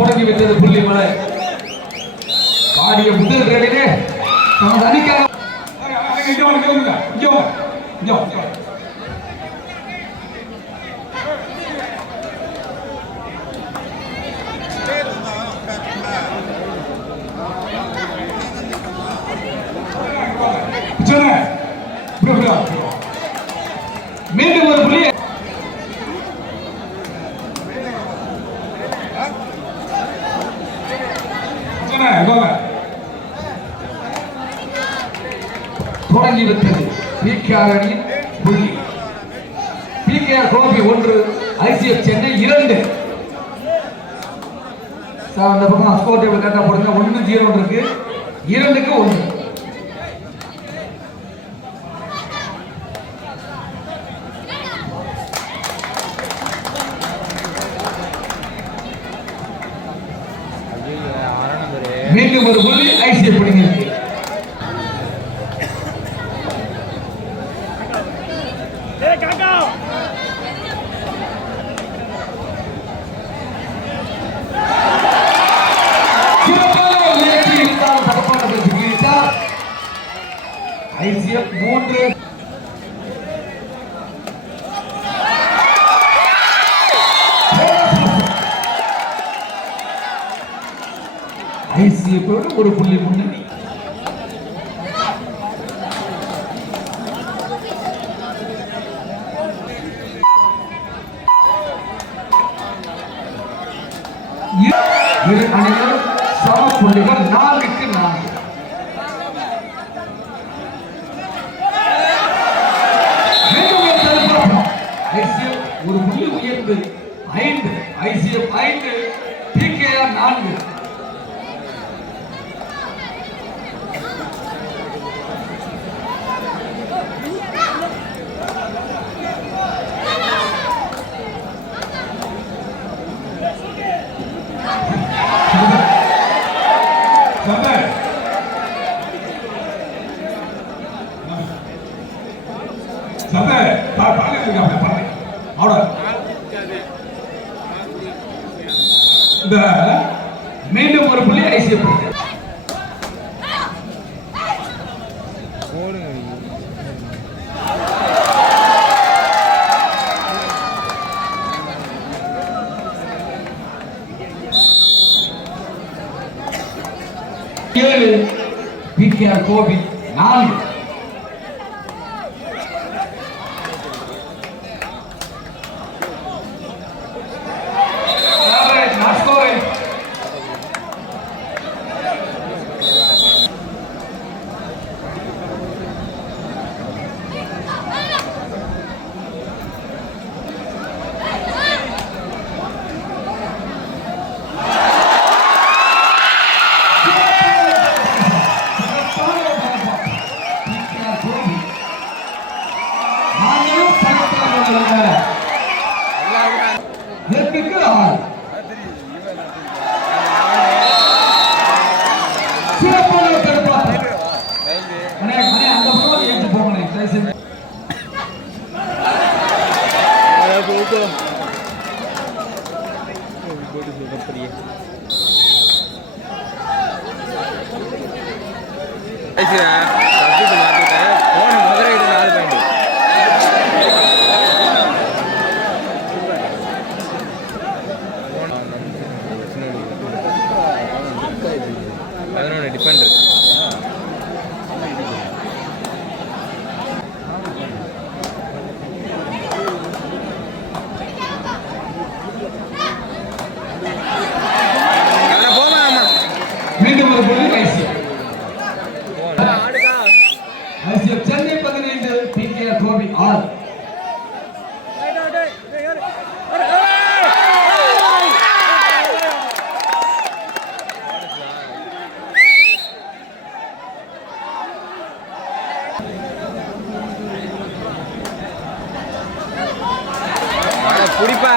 தொடங்கி வைத்தது புள்ளிமலை. பாடிய முதல் ரேடிலே நமது அணிக்காக மீண்டும் ஒரு புள்ளி. தொடங்கி விட்டது பிகேஆர் அணியின் புள்ளி. PKR Gobi 1, ICF Chennai 2. அந்த பக்கம் ஸ்கோர் டேபிள் கரெக்டா போடுங்க. 1-0 இருக்கு, 2க்கு 1. மீண்டும் ஒரு புள்ளி ஐசிஎஃப் பிடிங்கிருக்கு. ஐசிஎஃப் 3. ஐசிஎஃப் ஒரு புள்ளி முன்னணி. இரு அணிகள் சம புள்ளிகள் 4க்கு 4. ஐசிஎஃப் ஒரு புள்ளி உயர்ந்து 5. ICF 5, PKR 4. மீண்டும் ஒரு புள்ளி ICF. PKR Gobi 4. Chennai 15, PKR Gobi 6. புடிப்பா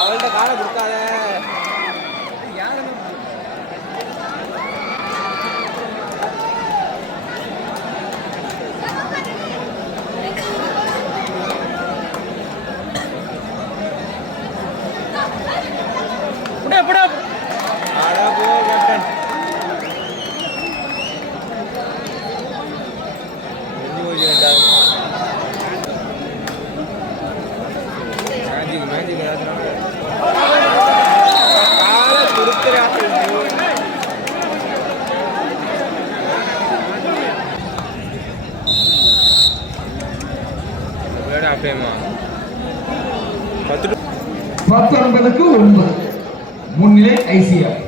அவள்கிட்ட காலை கொடுக்காத 19க்கு 9 முன்னிலை ஐசிஆர்.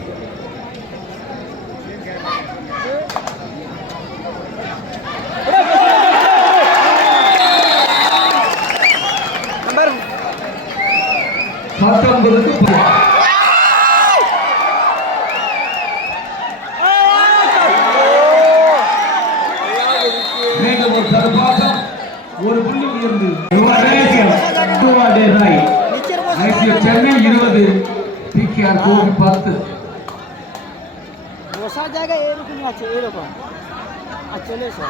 மீண்டும் ஒரு தடுப்பாட்டம், ஒரு புள்ளி உயர்ந்து சென்னை 20 பிகேஆர் கோபி 10. বসার জায়গায় এরকমই আছে, এরকম আর চলে এসো।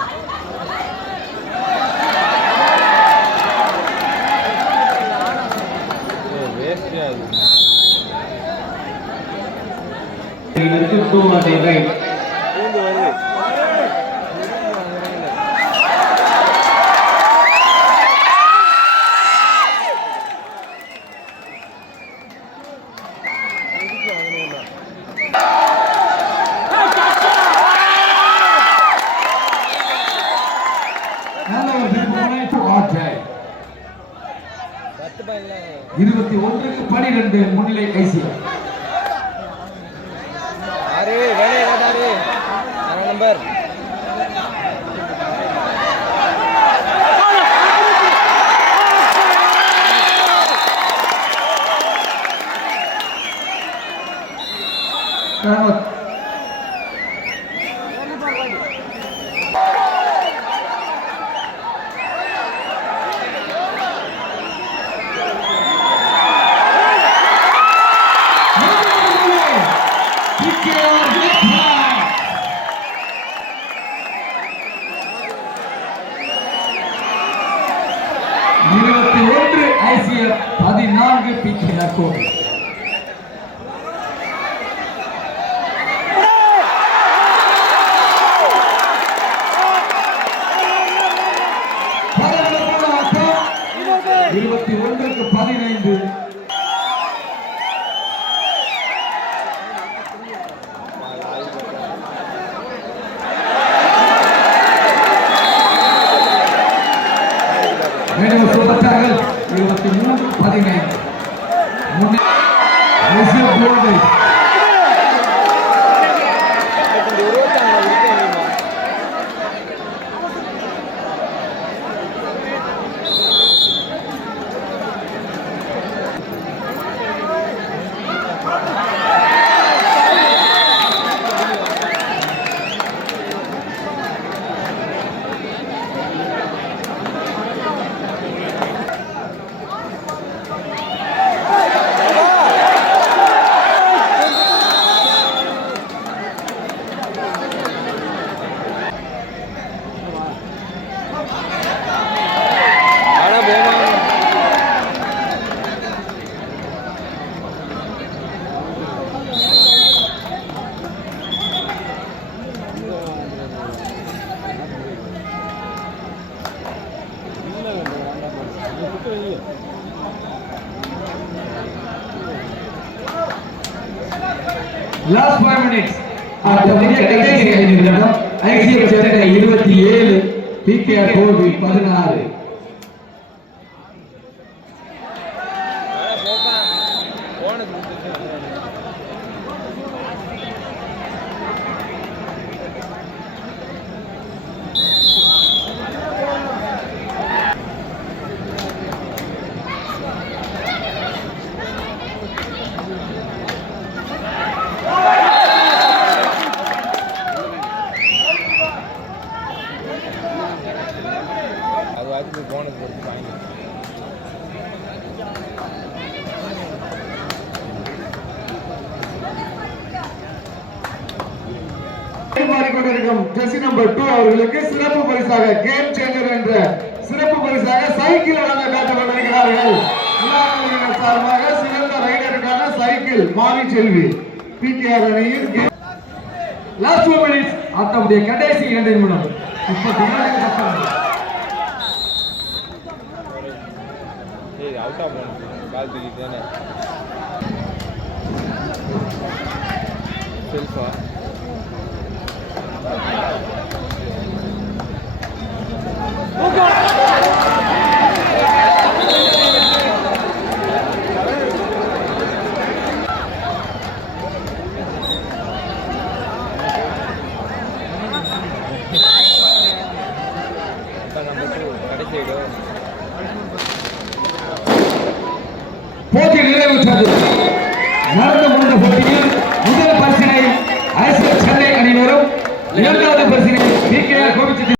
இருபத்தி 12 முன்னிலை ICR. Number ICR 14 PKR Gobi. இருபத்தி 21க்கு 15. மீண்டும் சூப்பர் 23-15. Last 5 minutes. கடைசி 5 நிமிடம். ICF Chennai 27 PKR Gobi 16. Jersey number 2 அவர்களுக்கு சிறப்பு பரிசாக கேம் சேஞ்சர் என்ற சிறப்பு பரிசாக சைக்கிள் வழங்க காத்துக்கொண்டிருக்கிறார்கள். சார்பாக சிறந்த ரைடருக்கான சைக்கிள் மாவி செல்வி பிகேஆர் அணியின் லாஸ்ட் 2 மினிட்ஸ். ஆட்டமுடைய கடைசி 2 நிமிடம். 32 அவுட் ஆஃப் பால் தூக்கிட்டேனே செல்ஃபா Oh, God! கடைசி வீடு போட்டி நிறைவுற்றது. நடந்து முடிந்த போட்டியில் முதல் பரிசினை ஐசர் சென்னை அணியினரும், இரண்டாவது பரிசினை பி.கே.ஆர். கோபிச்செட்டி